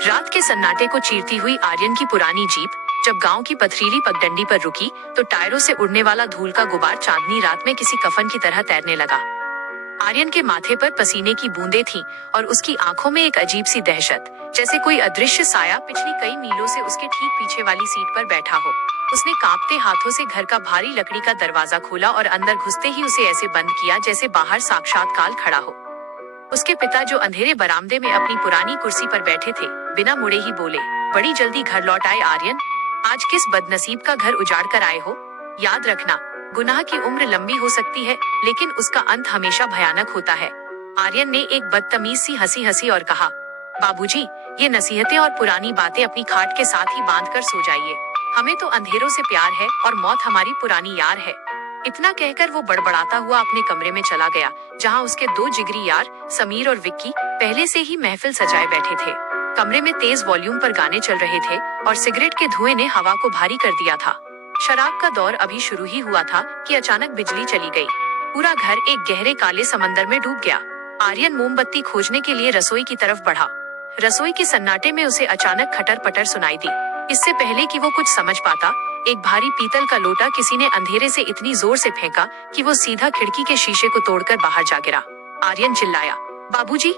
रात के सन्नाटे को चीरती हुई आर्यन की पुरानी जीप जब गांव की पथरीली पगडंडी पर रुकी तो टायरों से उड़ने वाला धूल का गुबार चांदनी रात में किसी कफन की तरह तैरने लगा। आर्यन के माथे पर पसीने की बूंदें थीं और उसकी आंखों में एक अजीब सी दहशत, जैसे कोई अदृश्य साया पिछली कई मीलों से उसके ठीक पीछे वाली सीट पर बैठा हो। उसने कांपते हाथों से घर का भारी लकड़ी का दरवाजा खोला और अंदर घुसते ही उसे ऐसे बंद किया जैसे बाहर साक्षात काल खड़ा हो। उसके पिता जो अंधेरे बरामदे में अपनी पुरानी कुर्सी पर बैठे थे, बिना मुड़े ही बोले, बड़ी जल्दी घर लौट आए आर्यन, आज किस बदनसीब का घर उजाड़ कर आए हो। याद रखना, गुनाह की उम्र लंबी हो सकती है लेकिन उसका अंत हमेशा भयानक होता है। आर्यन ने एक बदतमीज सी हंसी हंसी और कहा, बाबूजी, ये नसीहतें और पुरानी बातें अपनी खाट के साथ ही बांध कर सो जाइए। हमें तो अंधेरों से प्यार है और मौत हमारी पुरानी यार है। इतना कहकर वो बड़बड़ाता हुआ अपने कमरे में चला गया, जहाँ उसके दो जिगरी यार समीर और विक्की पहले से ही महफिल सजाए बैठे थे। कमरे में तेज वॉल्यूम पर गाने चल रहे थे और सिगरेट के धुएं ने हवा को भारी कर दिया था। शराब का दौर अभी शुरू ही हुआ था कि अचानक बिजली चली गई। पूरा घर एक गहरे काले समंदर में डूब गया। आर्यन मोमबत्ती खोजने के लिए रसोई की तरफ बढ़ा। रसोई के सन्नाटे में उसे अचानक खटर पटर सुनाई दी। इससे पहले कि वो कुछ समझ पाता, एक भारी पीतल का लोटा किसी ने अंधेरे से इतनी जोर से फेंका कि वो सीधा खिड़की के शीशे को तोड़कर बाहर जा गिरा। आर्यन चिल्लाया, बाबूजी,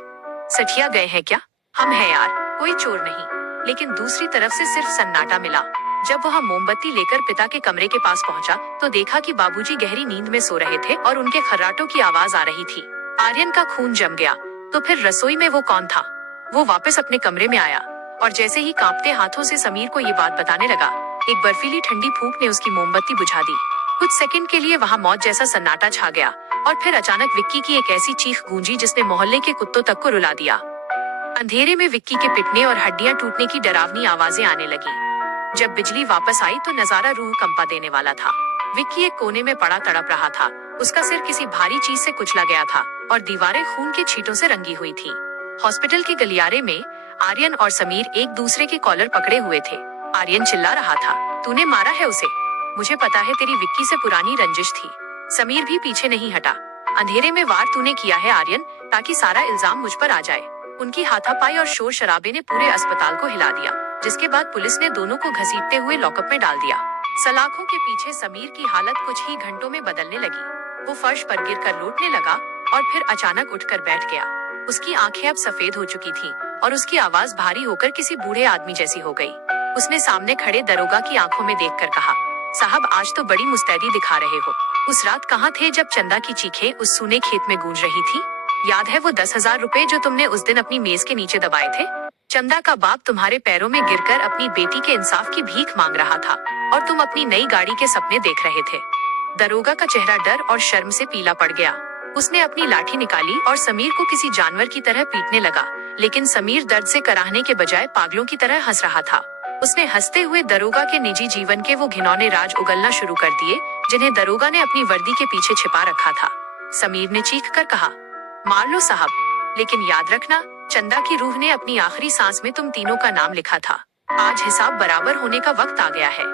सठिया गए हैं क्या? हम हैं यार, कोई चोर नहीं। लेकिन दूसरी तरफ से सिर्फ सन्नाटा मिला। जब वह मोमबत्ती लेकर पिता के कमरे के पास पहुंचा तो देखा कि बाबूजी गहरी नींद में सो रहे थे और उनके खर्राटों की आवाज आ रही थी। आर्यन का खून जम गया। तो फिर रसोई में वो कौन था? वो वापस अपने कमरे में आया और जैसे ही कांपते हाथों से समीर को ये बात बताने लगा, एक बर्फीली ठंडी फूंक ने उसकी मोमबत्ती बुझा दी। कुछ सेकंड के लिए वहां मौत जैसा सन्नाटा छा गया और फिर अचानक विक्की की एक ऐसी चीख गूंजी जिसने मोहल्ले के कुत्तों तक को रुला दिया। अंधेरे में विक्की के पिटने और हड्डियां टूटने की डरावनी आवाजें आने लगी। जब बिजली वापस आई तो नजारा रूह कंपा देने वाला था। विक्की एक कोने में पड़ा तड़प रहा था। उसका सिर किसी भारी चीज से कुचला गया था और दीवारें खून के छींटों से रंगी हुई थी। हॉस्पिटल के गलियारे में आर्यन और समीर एक दूसरे के कॉलर पकड़े हुए थे। आर्यन चिल्ला रहा था, तूने मारा है उसे? मुझे पता है तेरी विक्की से पुरानी रंजिश थी। समीर भी पीछे नहीं हटा। अंधेरे में वार तूने किया है आर्यन, ताकि सारा इल्जाम मुझ पर आ जाए। उनकी हाथापाई और शोर शराबे ने पूरे अस्पताल को हिला दिया, जिसके बाद पुलिस ने दोनों को घसीटते हुए लॉकअप में डाल दिया। सलाखों के पीछे समीर की हालत कुछ ही घंटों में बदलने लगी। वो फर्श पर गिरकर लौटने लगा और फिर अचानक उठकर बैठ गया। उसकी आंखें अब सफेद हो चुकी थीं और उसकी आवाज भारी होकर किसी बूढ़े आदमी जैसी हो गई। उसने सामने खड़े दरोगा की आंखों में देखकर कहा, साहब, आज तो बड़ी मुस्तैदी दिखा रहे हो। उस रात कहाँ थे जब चंदा की चीखें उस सूने खेत में गूंज रही थी? याद है वो 10,000 रुपए जो तुमने उस दिन अपनी मेज के नीचे दबाए थे? चंदा का बाप तुम्हारे पैरों में गिरकर अपनी बेटी के इंसाफ की भीख मांग रहा था और तुम अपनी नई गाड़ी के सपने देख रहे थे। दरोगा का चेहरा डर और शर्म से पीला पड़ गया। उसने अपनी लाठी निकाली और समीर को किसी जानवर की तरह पीटने लगा, लेकिन समीर दर्द से कराहने के बजाय पागलों की तरह हंस रहा था। उसने हंसते हुए दरोगा के निजी जीवन के वो घिनौने राज उगलना शुरू कर दिए जिन्हें दरोगा ने अपनी वर्दी के पीछे छिपा रखा था। समीर ने चीख कर कहा, मार लो साहब, लेकिन याद रखना, चंदा की रूह ने अपनी आखिरी सांस में तुम तीनों का नाम लिखा था। आज हिसाब बराबर होने का वक्त आ गया है।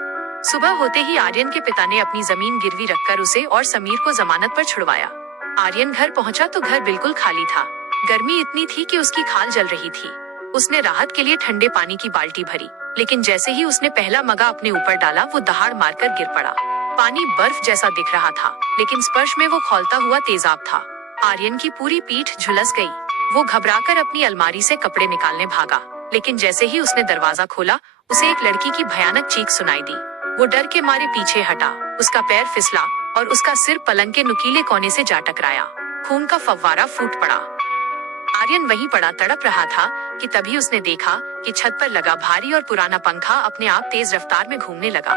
सुबह होते ही आर्यन के पिता ने अपनी जमीन गिरवी रखकर उसे और समीर को जमानत पर छुड़वाया। आर्यन घर पहुंचा तो घर बिल्कुल खाली था। गर्मी इतनी थी कि उसकी खाल जल रही थी। उसने राहत के लिए ठंडे पानी की बाल्टी भरी, लेकिन जैसे ही उसने पहला मगा अपने ऊपर डाला वो दहाड़ मारकर गिर पड़ा। पानी बर्फ जैसा दिख रहा था, लेकिन स्पर्श में वो खौलता हुआ तेजाब था। आर्यन की पूरी पीठ झुलस गई। वो घबराकर अपनी अलमारी से कपड़े निकालने भागा, लेकिन जैसे ही उसने दरवाजा खोला उसे एक लड़की की भयानक चीख सुनाई दी। वो डर के मारे पीछे हटा। उसका पैर फिसला और उसका सिर पलंग के नुकीले कोने से जा टकराया। खून का फव्वारा फूट पड़ा। आर्यन वहीं पड़ा तड़प रहा था कि तभी उसने देखा कि छत पर लगा भारी और पुराना पंखा अपने आप तेज रफ्तार में घूमने लगा।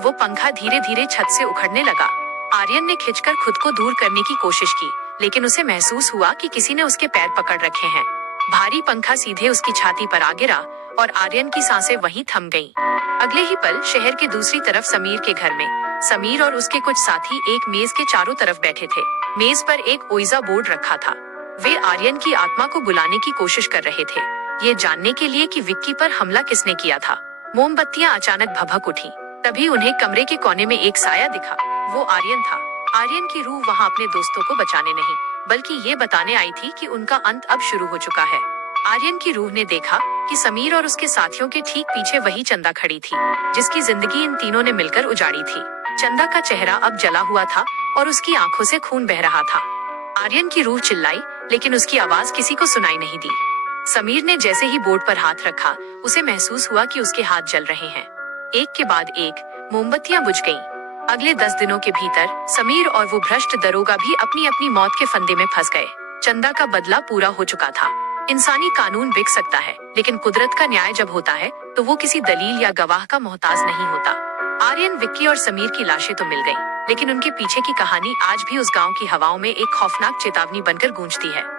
वो पंखा धीरे धीरे छत से उखड़ने लगा। आर्यन ने खिंचकर खुद को दूर करने की कोशिश की, लेकिन उसे महसूस हुआ कि किसी ने उसके पैर पकड़ रखे हैं। भारी पंखा सीधे उसकी छाती पर आ गिरा और आर्यन की सांसें वहीं थम गईं। अगले ही पल शहर के दूसरी तरफ समीर के घर में समीर और उसके कुछ साथी एक मेज के चारों तरफ बैठे थे। मेज पर एक ओइजा बोर्ड रखा था। वे आर्यन की आत्मा को बुलाने की कोशिश कर रहे थे, ये जानने के लिए कि विक्की पर हमला किसने किया था। मोमबत्तियां अचानक भभक उठी। तभी उन्हें कमरे के कोने में एक साया दिखा। वो आर्यन था। आर्यन की रूह वहां अपने दोस्तों को बचाने नहीं, बल्कि ये बताने आई थी कि उनका अंत अब शुरू हो चुका है। आर्यन की रूह ने देखा कि समीर और उसके साथियों के ठीक पीछे वही चंदा खड़ी थी, जिसकी जिंदगी इन तीनों ने मिलकर उजाड़ी थी। चंदा का चेहरा अब जला हुआ था और उसकी आंखों से खून बह रहा था। आर्यन की रूह चिल्लाई, लेकिन उसकी आवाज किसी को सुनाई नहीं दी। समीर ने जैसे ही बोर्ड पर हाथ रखा, उसे महसूस हुआ कि उसके हाथ जल रहे हैं। एक के बाद एक मोमबत्तियां बुझ गईं। अगले 10 दिनों के भीतर समीर और वो भ्रष्ट दरोगा भी अपनी अपनी मौत के फंदे में फंस गए। चंदा का बदला पूरा हो चुका था। इंसानी कानून बिक सकता है, लेकिन कुदरत का न्याय जब होता है तो वो किसी दलील या गवाह का मोहताज नहीं होता। आर्यन, विक्की और समीर की लाशें तो मिल गईं, लेकिन उनके पीछे की कहानी आज भी उस गांव की हवाओं में एक खौफनाक चेतावनी बनकर गूंजती है।